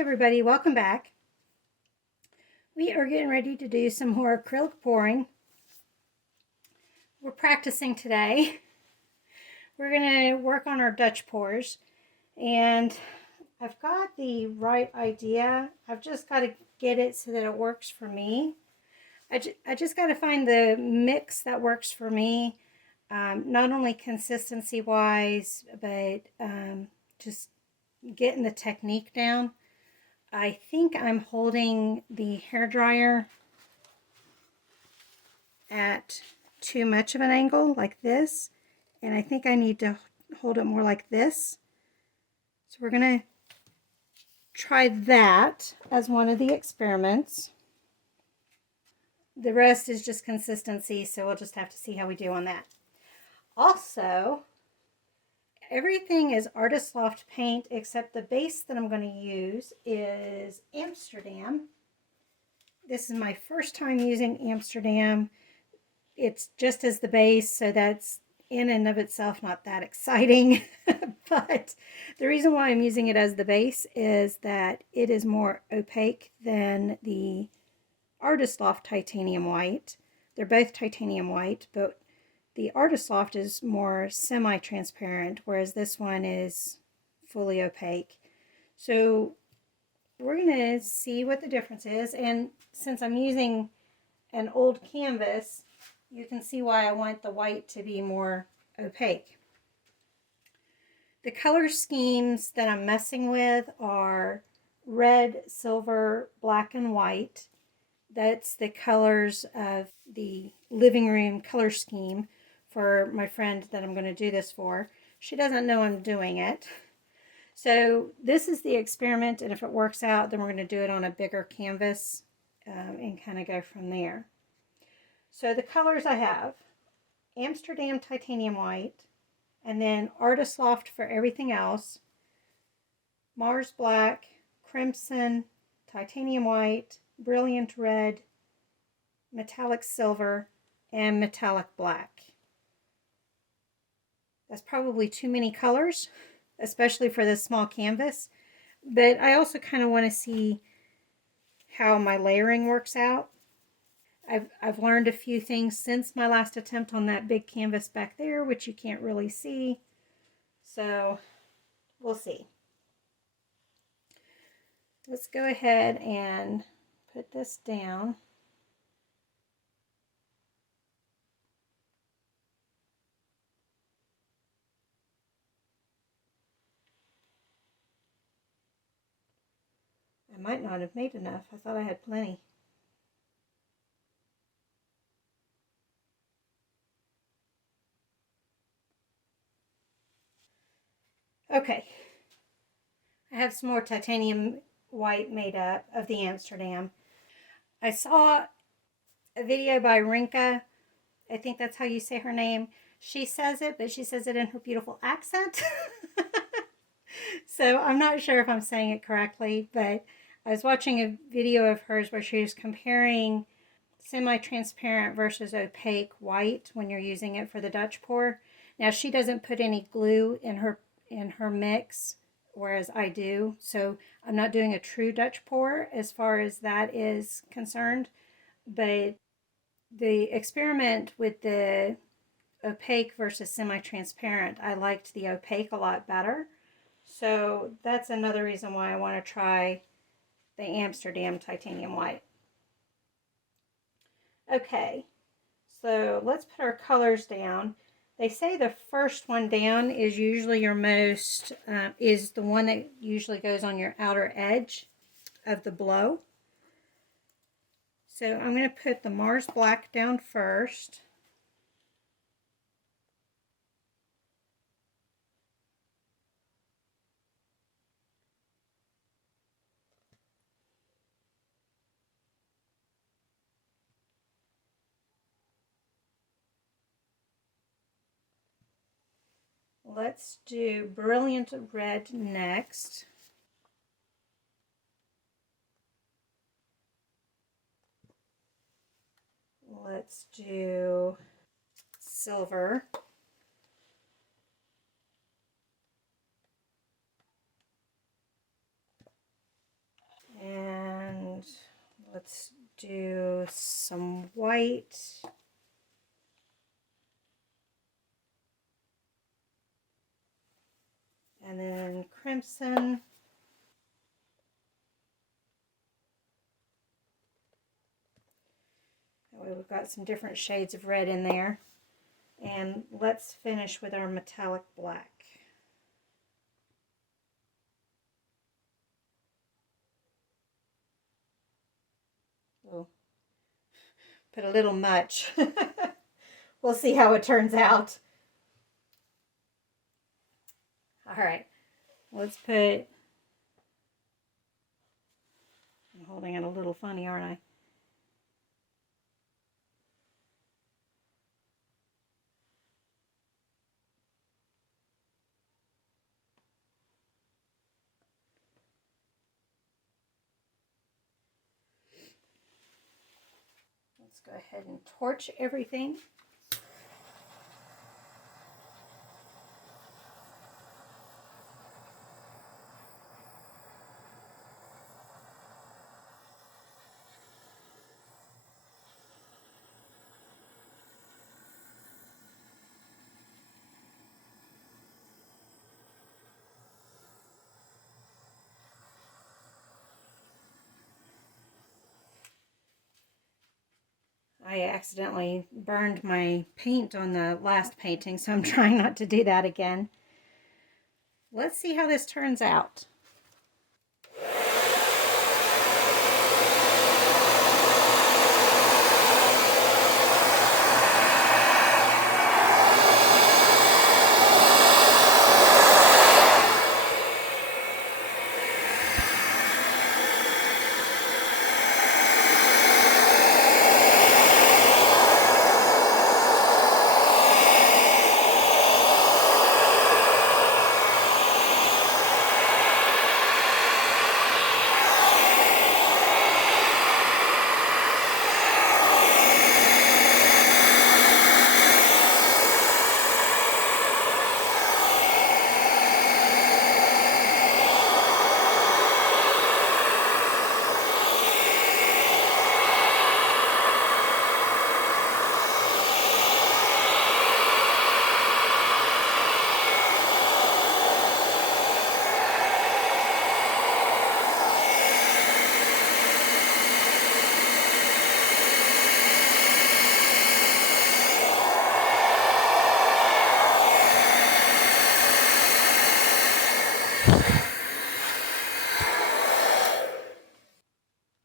everybody, welcome back. We are getting ready to do some more acrylic pouring. We're practicing today. We're going to work on our Dutch pours, and I've got the right idea. I've just got to get it so that it works for me. I just got to find the mix that works for me, not only consistency wise, but just getting the technique down. I think I'm holding the hairdryer at too much of an angle, like this, and I think I need to hold it more like this. So we're going to try that as one of the experiments. The rest is just consistency, so we'll just have to see how we do on that. Also, everything is Artist Loft paint except the base that I'm going to use is Amsterdam. This is my first time using Amsterdam. It's just as the base, so that's in and of itself not that exciting. But the reason why I'm using it as the base is that it is more opaque than the Artist Loft Titanium White. They're both titanium white, but the Artist Loft is more semi-transparent, whereas this one is fully opaque. So we're going to see what the difference is, and since I'm using an old canvas, you can see why I want the white to be more opaque. The color schemes that I'm messing with are red, silver, black, and white. That's the colors of the living room color scheme for my friend that I'm going to do this for. She doesn't know I'm doing it. So this is the experiment, and if it works out, then we're going to do it on a bigger canvas and kind of go from there. So the colors I have, Amsterdam Titanium White, and then Artist Loft for everything else, Mars Black, Crimson, Titanium White, Brilliant Red, Metallic Silver, and Metallic Black. That's probably too many colors, especially for this small canvas, but I also kind of want to see how my layering works out. I've learned a few things since my last attempt on that big canvas back there, which you can't really see. So we'll see. Let's go ahead and put this down. I might not have made enough. I thought I had plenty. Okay, I have some more titanium white made up of the Amsterdam. I saw a video by Rinka. I think that's how you say her name. She says it, but she says it in her beautiful accent. So I'm not sure if I'm saying it correctly, but I was watching a video of hers where she was comparing semi-transparent versus opaque white when you're using it for the Dutch pour. Now she doesn't put any glue in her mix, whereas I do. So I'm not doing a true Dutch pour as far as that is concerned. But the experiment with the opaque versus semi-transparent, I liked the opaque a lot better. So that's another reason why I want to try the Amsterdam Titanium White. Okay, so let's put our colors down. They say the first one down is usually your most, is the one that usually goes on your outer edge of the blow. So I'm going to put the Mars Black down first. Let's do Brilliant Red next. Let's do Silver. Let's do some white. And then crimson. That way we've got some different shades of red in there. And let's finish with our metallic black. Oh, put a little much. We'll see how it turns out. All right, let's put, I'm holding it a little funny, aren't I? Let's go ahead and torch everything. I accidentally burned my paint on the last painting, so I'm trying not to do that again. Let's see how this turns out.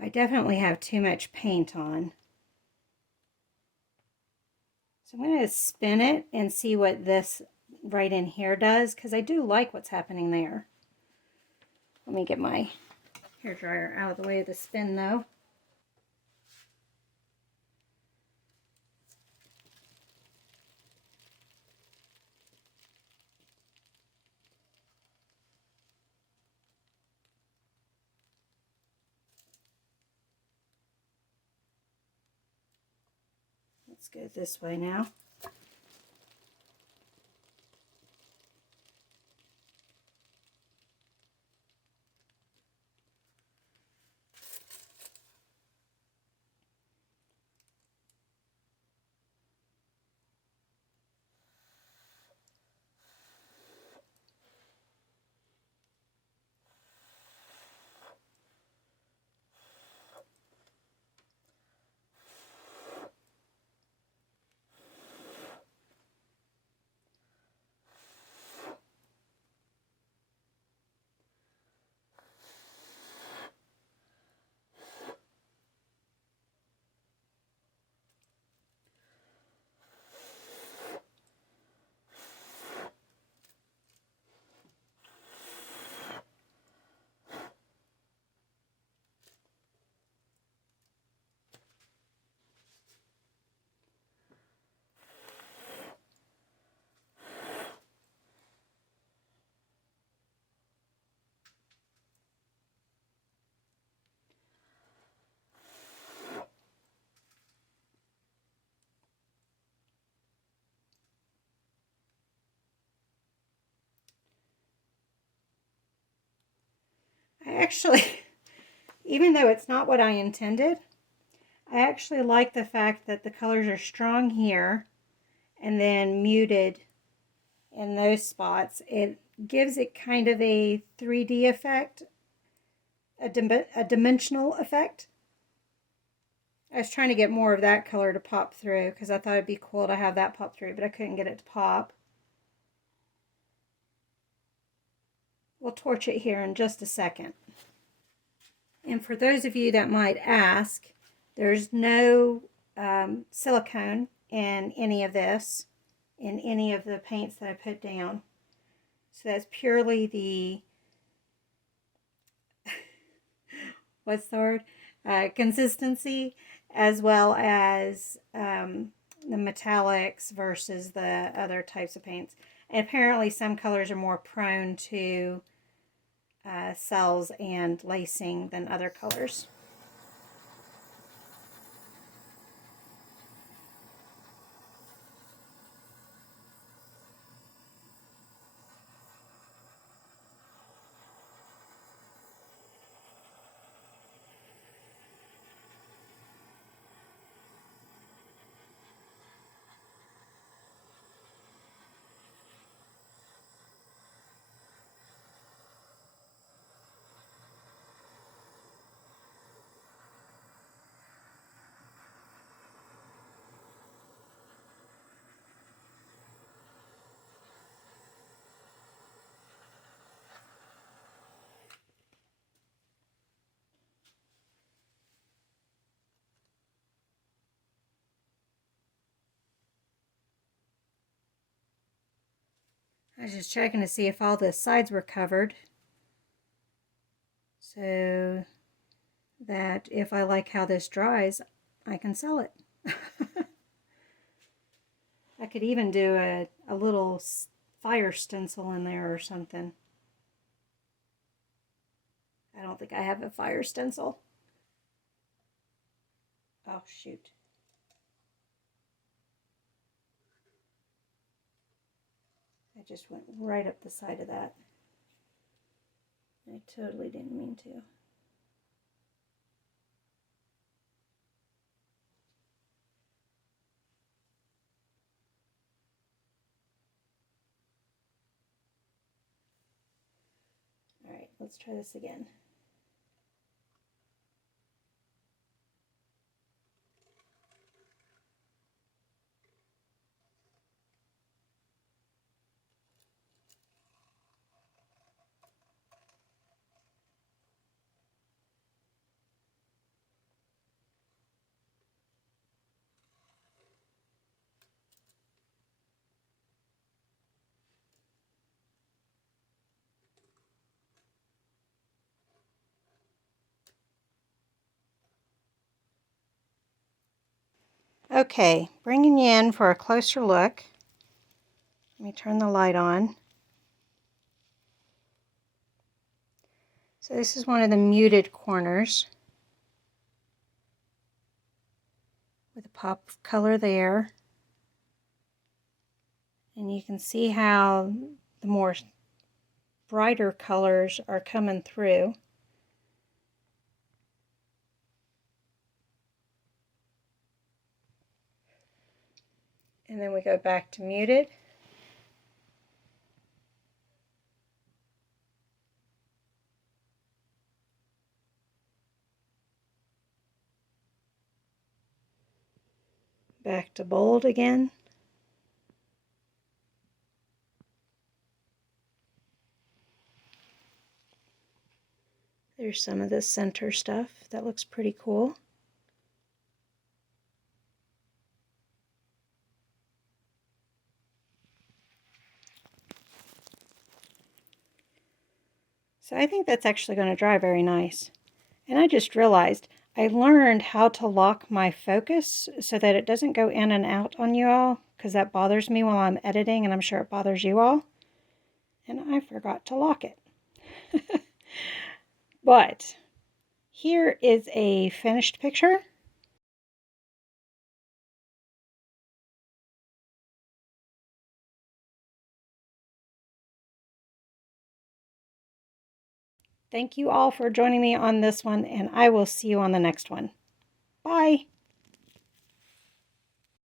I definitely have too much paint on. So I'm going to spin it and see what this right in here does, because I do like what's happening there. Let me get my hairdryer out of the way of the spin though. Let's go this way now. I actually, even though it's not what I intended, I actually like the fact that the colors are strong here and then muted in those spots. It gives it kind of a 3D effect, a dimensional effect. I was trying to get more of that color to pop through because I thought it'd be cool to have that pop through, but I couldn't get it to pop. We'll torch it here in just a second. And for those of you that might ask, there's no silicone in any of this, in any of the paints that I put down. So that's purely the, what's the word? Consistency, as well as the metallics versus the other types of paints. And apparently some colors are more prone to cells and lacing than other colors. I was just checking to see if all the sides were covered, so that if I like how this dries, I can sell it. I could even do a little fire stencil in there or something. I don't think I have a fire stencil. Oh, shoot. I just went right up the side of that. I totally didn't mean to. All right, let's try this again. Okay, bringing you in for a closer look. Let me turn the light on. So this is one of the muted corners with a pop of color there. And you can see how the more brighter colors are coming through. And then we go back to muted. Back to bold again. There's some of the center stuff. That looks pretty cool. So I think that's actually going to dry very nice. And I just realized I learned how to lock my focus so that it doesn't go in and out on you all, because that bothers me while I'm editing, and I'm sure it bothers you all. And I forgot to lock it. But here is a finished picture. Thank you all for joining me on this one, and I will see you on the next one. Bye.